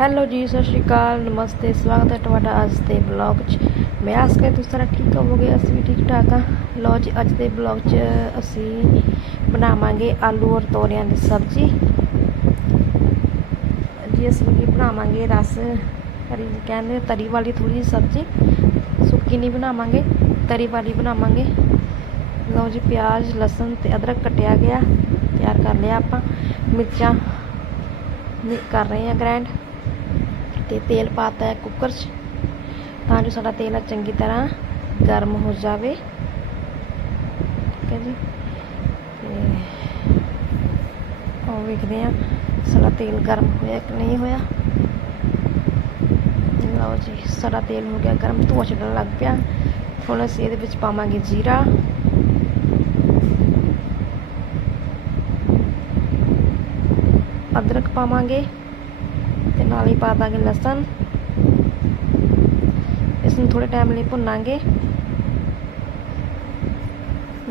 Hello ਜੀ, ਸਤਿ ਸ਼੍ਰੀ ਅਕਾਲ, ਨਮਸਤੇ, ਸਵਾਗਤ ਹੈ ਤੁਹਾਡਾ ਅੱਜ ਦੇ ਬਲੌਗ 'ਚ। ਮੈਂ ਆਸ ਕਰਦੀ ਤੁਸੀਂ ਸਾਰਾ ਠੀਕ ਹੋਵੋਗੇ, ਅਸੀਂ ਵੀ ਠੀਕ ਠਾਕ ਹਾਂ। ਲਓ ਜੀ, ਅੱਜ ਦੇ ਬਲੌਗ 'ਚ ਅਸੀਂ ਬਣਾਵਾਂਗੇ ਆਲੂ ਔਰ ਤੋਰੀਆਂ ਦੀ ਸਬਜ਼ੀ। ਜੀ, ਅਸੀਂ ਬਣਾਵਾਂਗੇ ਰਸ, ਹਰੀ ਕਹਿੰਦੇ ਤਰੀ ਵਾਲੀ ਥੋੜੀ ਜਿਹੀ ਸਬਜ਼ੀ। ਸੁੱਕੀ ਨਹੀਂ ਬਣਾਵਾਂਗੇ, ਤਰੀ ਵਾਲੀ ਬਣਾਵਾਂਗੇ। ਲਓ ਜੀ, ਪਿਆਜ਼, ਲਸਣ ਤੇ ਅਦਰਕ ਕੱਟਿਆ ਗਿਆ, ਤਿਆਰ ਕਰ ਲਿਆ ਆਪਾਂ। ਮਿਰਚਾਂ ਕਰ ਰਹੇ ਹਾਂ ਗ੍ਰੈਂਡ। ਤੇ ਤੇਲ ਪਾਤਾ ਹੈ ਕੁੱਕਰ 'ਚ, ਤਾਂ ਜੋ ਸਾਡਾ ਤੇਲ ਚੰਗੀ ਤਰ੍ਹਾਂ ਗਰਮ ਹੋ ਜਾਵੇ। ਠੀਕ ਹੈ ਜੀ। ਤੇ ਉਹ ਵੇਖਦੇ ਆ ਸਾਡਾ ਤੇਲ ਗਰਮ ਹੋਇਆ ਕਿ ਨਹੀਂ ਹੋਇਆ। ਲਓ ਜੀ, ਸਾਡਾ ਤੇਲ ਹੋ ਗਿਆ ਗਰਮ, ਧੂਆਂ ਛੱਡਣ ਲੱਗ ਪਿਆ। ਹੁਣ ਅਸੀਂ ਇਹਦੇ ਵਿੱਚ ਪਾਵਾਂਗੇ ਜੀਰਾ। ਅਦਰਕ ਪਾਵਾਂਗੇ। ਤੇ ਨਾਲ ਹੀ ਪਾ ਦਾਂਗੇ ਲਸਣ। ਇਸ ਨੂੰ ਥੋੜੇ ਟਾਈਮ ਲਈ ਭੁੰਨਾਂਗੇ।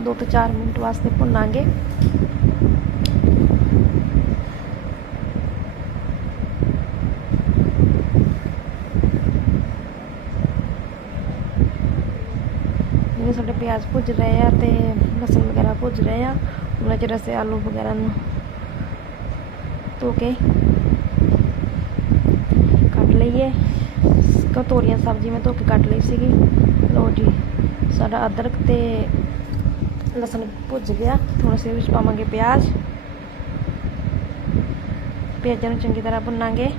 2 ਤੋਂ 4 ਮਿੰਟ ਵਾਸਤੇ ਭੁੰਨਾਂਗੇ। ਜਿਵੇਂ ਸਾਡੇ ਪਿਆਜ਼ ਭੁੱਜ ਰਹੇ ਆ ਤੇ ਲਸਣ ਵਗੈਰਾ ਭੁੱਜ ਰਹੇ ਆ ਉਹਨਾਂ ਚ ਰਸੇ ਆਲੂ ਵਗੈਰਾ ਨੂੰ ਧੋ ਕੇ ਲਈਏ ਕੋ ਤੋਰੀਆਂ ਸਬਜ਼ੀ ਮੈਂ ਧੋ ਕੇ ਕੱਟ ਲਈ ਸੀਗੀ। ਲੋ ਜੀ, ਸਾਡਾ ਅਦਰਕ ਤੇ ਲਸਣ ਭੁੱਜ ਗਿਆ। ਹੁਣ ਅਸੀਂ ਵਿੱਚ ਪਾਵਾਂਗੇ ਪਿਆਜ਼। ਪਿਆਜ਼ਾਂ ਨੂੰ ਚੰਗੀ ਤਰ੍ਹਾਂ ਭੁੰਨਾਂਗੇ।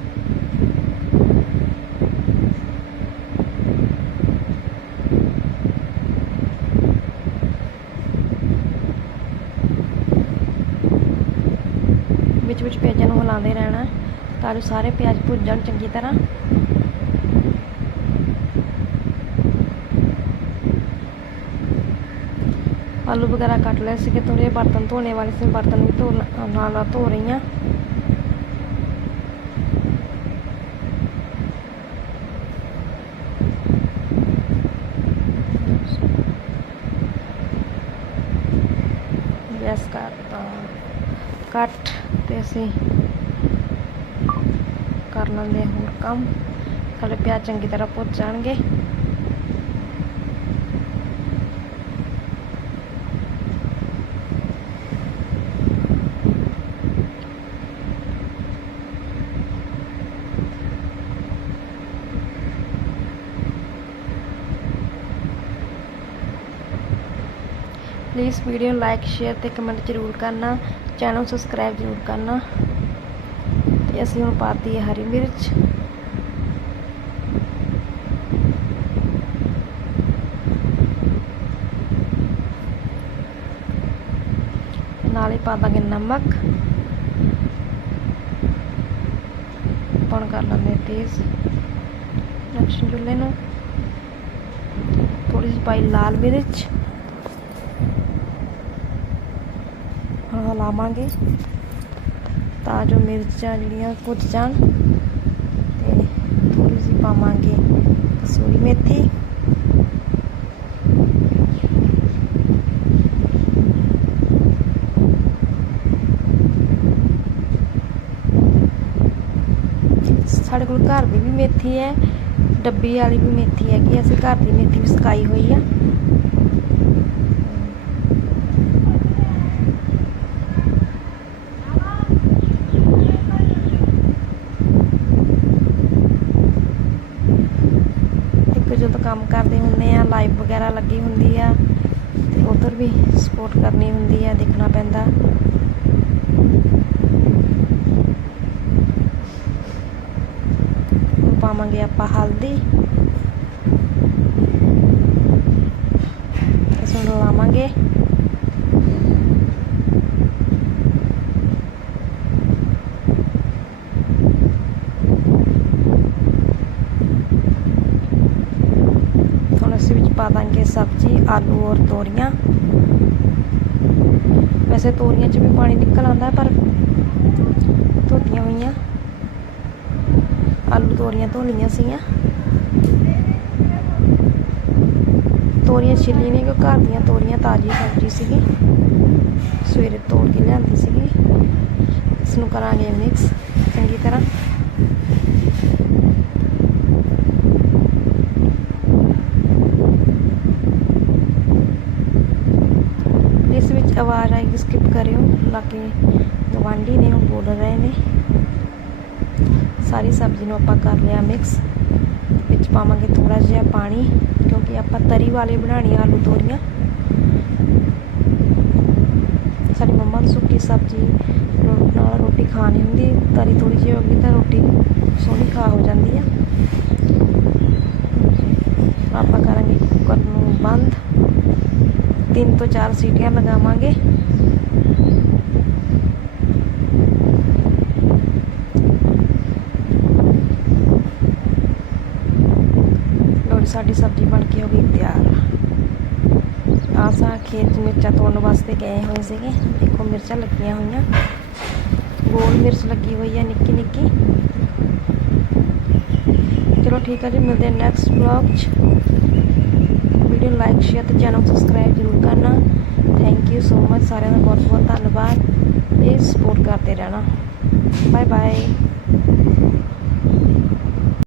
ਵਿੱਚ ਵਿੱਚ ਪਿਆਜ਼ਾਂ ਨੂੰ ਹਿਲਾਉਂਦੇ ਰਹਿਣਾ। ਤਾਂ ਜੋ ਸਾਰੇ ਪਿਆਜ਼ ਭੁੱਜ ਜਾਣ ਚੰਗੀ ਤਰ੍ਹਾਂ। ਆਲੂ ਵਗੈਰਾ ਕੱਟ ਲਏ ਸੀਗੇ ਥੋੜੇ ਬਰਤਨ ਧੋਣੇ ਵਾਲੇ ਸੀ, ਬਰਤਨ ਵੀ ਧੋ ਨਾਲ ਨਾਲ ਧੋ ਰਹੀ ਹਾਂ। ਗੈਸ ਕਰਤਾ ਕੱਟ ਤੇ ਅਸੀਂ ਕਰ ਲੈਂਦੇ ਹਾਂ ਕੰਮ। ਸਾਡੇ ਪਿਆਜ਼ ਚੰਗੀ ਤਰ੍ਹਾਂ ਭੁੱਜ ਜਾਣਗੇ। ਪਲੀਜ਼ ਵੀਡੀਓ ਲਾਈਕ ਸ਼ੇਅਰ ਤੇ ਕਮੈਂਟ ਜ਼ਰੂਰ ਕਰਨਾ। ਚੈਨਲ ਸਬਸਕ੍ਰਾਈਬ ਜ਼ਰੂਰ ਕਰਨਾ। ਤੇ ਅਸੀਂ ਹੁਣ ਪਾਤੀ ਹੈ ਹਰੀ ਮਿਰਚ। ਨਾਲ ਹੀ ਪਾ ਦਾਂਗੇ ਨਮਕ। ਪਣ ਕਰ ਲੈਂਦੇ ਤੇਜ਼ ਨਕਸ਼ਨ ਚੁੱਲ੍ਹੇ ਨੂੰ। ਥੋੜੀ ਜਿਹੀ ਪਾਈ ਲਾਲ ਮਿਰਚ। ਹੁਣ ਹਿਲਾਵਾਂਗੇ। ਤਾਂ ਜੋ ਮਿਰਚਾਂ ਜਿਹੜੀਆਂ ਭੁੱਜ ਜਾਣ ਤੇ ਥੋੜੀ ਜਿਹੀ ਪਾਵਾਂਗੇ ਕਸੂਰੀ ਮੇਥੀ। ਸਾਡੇ ਕੋਲ ਘਰ ਦੀ ਵੀ ਮੇਥੀ ਹੈ, ਡੱਬੀ ਵਾਲੀ ਵੀ ਮੇਥੀ ਹੈਗੀ, ਅਸੀਂ ਘਰ ਦੀ ਮੇਥੀ ਵੀ ਸੁਕਾਈ ਹੋਈ ਆ ਇੱਕ ਜਦੋਂ ਕੰਮ ਕਰਦੇ ਹੁੰਦੇ ਆ ਲਾਈਵ ਵਗੈਰਾ ਲੱਗੀ ਹੁੰਦੀ ਆ, ਤੇ ਉਧਰ ਵੀ ਸਪੋਰਟ ਕਰਨੀ ਹੁੰਦੀ ਆ, ਦੇਖਣਾ ਪੈਂਦਾ। ਪਾਵਾਂਗੇ ਆਪਾਂ ਹਲਦੀ ਇਸ ਨੂੰ ਲਾਵਾਂਗੇ ਹੁਣ ਅਸੀਂ ਵਿੱਚ ਪਾ ਦਾਂਗੇ ਸਬਜ਼ੀ, ਆਲੂ ਔਰ ਤੋਰੀਆਂ। ਵੈਸੇ ਤੋਰੀਆਂ 'ਚ ਵੀ ਪਾਣੀ ਨਿਕਲ ਆਉਂਦਾ ਪਰ ਧੋਤੀਆਂ ਹੋਈਆਂ। ਆਲੂ ਤੋਰੀਆਂ ਧੋ ਸੀਗੀਆਂ। ਤੋਰੀਆਂ ਛਿੱਲੀ ਨੇ ਕਿ ਘਰ ਦੀਆਂ ਤੋਰੀਆਂ ਤਾਜ਼ੀ ਸਬਜ਼ੀ ਸੀਗੀ। ਸਵੇਰੇ ਤੋੜ ਕੇ ਲਿਆਂਦੀ ਸੀਗੀ। ਇਸ ਨੂੰ ਕਰਾਂਗੇ ਮਿਕਸ ਚੰਗੀ ਤਰ੍ਹਾਂ। ਕਰਿਓ ਲਾਗੇ ਗਵਾਂਢੀ ਨੇ ਉਹ ਬੋਲ ਰਹੇ ਨੇ। ਸਾਰੀ ਸਬਜ਼ੀ ਨੂੰ ਆਪਾਂ ਕਰ ਲਿਆ ਮਿਕਸ ਵਿੱਚ ਪਾਵਾਂਗੇ ਥੋੜਾ ਜਿਹਾ ਪਾਣੀ, ਕਿਉਂਕਿ ਆਪਾਂ ਤਰੀ ਵਾਲੇ ਬਣਾਉਣੀ ਆਲੂ ਤੋਰੀਆਂ। ਸਾਡੀ ਮੰਮਾ ਨੂੰ ਸੁੱਕੀ ਸਬਜ਼ੀ ਨਾਲ ਰੋਟੀ ਖਾਣੀ ਹੁੰਦੀ, ਤਰੀ ਥੋੜੀ ਜਿਹੀ ਹੋ ਗਈ ਤਾਂ ਰੋਟੀ ਸੋਹਣੀ ਖਾ ਹੋ ਜਾਂਦੀ ਆ। ਆਪਾਂ ਕਰਾਂਗੇ ਕੁੱਕਰ ਨੂੰ ਬੰਦ। ਤਿੰਨ ਤੋਂ ਚਾਰ ਸੀਟੀਆਂ ਲਗਾਵਾਂਗੇ। ਲੋ ਸਾਡੀ ਸਬਜ਼ੀ ਬਣ ਕੇ ਹੋ ਗਈ ਤਿਆਰ। ਆਸਾ ਖੇਤ ਮਿਰਚਾਂ ਤੋੜਨ ਵਾਸਤੇ ਗਏ ਹੋਏ ਸੀਗੇ। ਦੇਖੋ, ਮਿਰਚਾਂ ਲੱਗੀਆਂ ਹੋਈਆਂ। ਗੋਲ ਮਿਰਚ ਲੱਗੀ ਹੋਈ ਹੈ ਨਿੱਕੀ ਨਿੱਕੀ। ਚਲੋ ਠੀਕ ਹੈ ਜੀ, ਮਿਲਦੇ ਹਾਂ ਨੈਕਸਟ ਵਲੌਗ 'ਚ। ਲਾਈਕ ਸ਼ੇਅਰ ਤੇ ਚੈਨਲ ਸਬਸਕ੍ਰਾਈਬ ਜ਼ਰੂਰ ਕਰਨਾ। ਥੈਂਕ ਯੂ ਸੋ ਮਚ ਸਾਰਿਆਂ ਦਾ ਬਹੁਤ ਬਹੁਤ ਧੰਨਵਾਦ। ਪਲੀਜ਼ ਸਪੋਰਟ ਕਰਦੇ ਰਹਿਣਾ। Bye bye